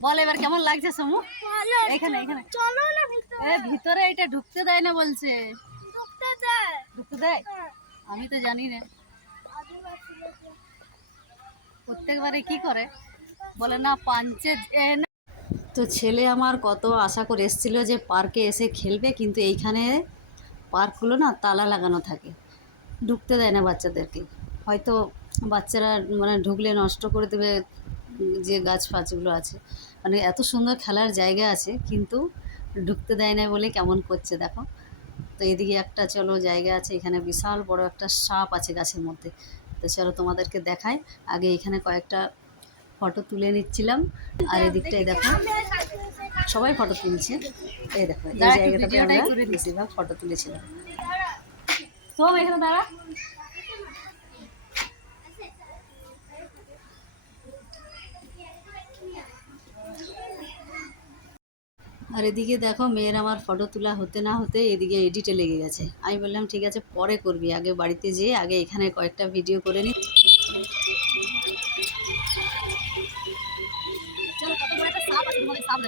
বল এবার কেমন লাগছে সমু? এখানে এখানে চলো না ভিতরে। ভিতরে এটা ঢুকতে দেয় না বলছে। ঢুকতে দেয়? আমি তো জানি না। প্রত্যেকবারে কি করে বলে না পাঞ্চে তো ছেলে আমার কত আশা করে এসেছিল যে পার্কে এসে খেলবে, কিন্তু এইখানে পার্কগুলো না তালা লাগানো থাকে, ঢুকতে দেয় না বাচ্চাদেরকে। হয়তো বাচ্চারা মানে ঢুকলে নষ্ট করে দেবে যে গাছ ফাছগুলো আছে, মানে এত সুন্দর খেলার জায়গা আছে কিন্তু ঢুকতে দেয় না বলে কেমন করছে দেখো। তো এদিকে একটা চলো জায়গা আছে, এখানে বিশাল বড় একটা সাপ আছে গাছের মধ্যে। তো চলো তোমাদেরকে দেখাই। আগে এখানে কয়েকটা ফটো তুলে নিচ্ছিলাম, আর এদিকটাই দেখো সবাই ফটো তুলছে। এই দেখো এই জায়গাটাতে আমরা বেশিরভাগ ফটো তুলেছিলাম। তো এখানে দাঁড়া। আর এদিকে দেখো মেয়ের আমার ফটো তোলা হতে না হতে এদিকে এডিটে লেগে গেছে। আমি বললাম ঠিক আছে পরে করবি, আগে বাড়িতে যেয়ে আগে এখানে কয়েকটা ভিডিও করে নি। চলো কত বড় একটা সাপ আছে, তোমাদের সাপ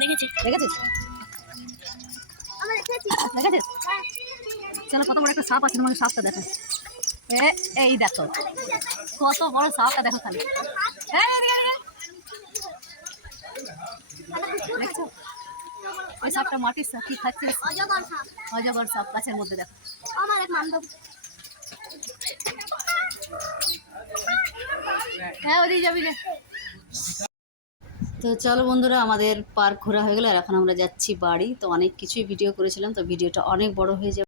দেখেছিস? দেখেছিস? চলো কত বড় একটা সাপ আছে, তোমাকে সাপটা দেখো। এই দেখো কত বড় সাপটা দেখো খালি। দেখছো ওই সাপটা মাটির সাপ কি খাচ্ছে? অজগর সাপ গাছের মধ্যে দেখো। আমার এক বান্ধব। হ্যাঁ ওদিকে যাবি না। তো চলো বন্ধুরা, আমাদের পার্ক ঘোরা হয়ে গেল, আর এখন আমরা যাচ্ছি বাড়ি। তো অনেক কিছুই ভিডিও করেছিলাম, তো ভিডিওটা অনেক বড় হয়ে যাবে।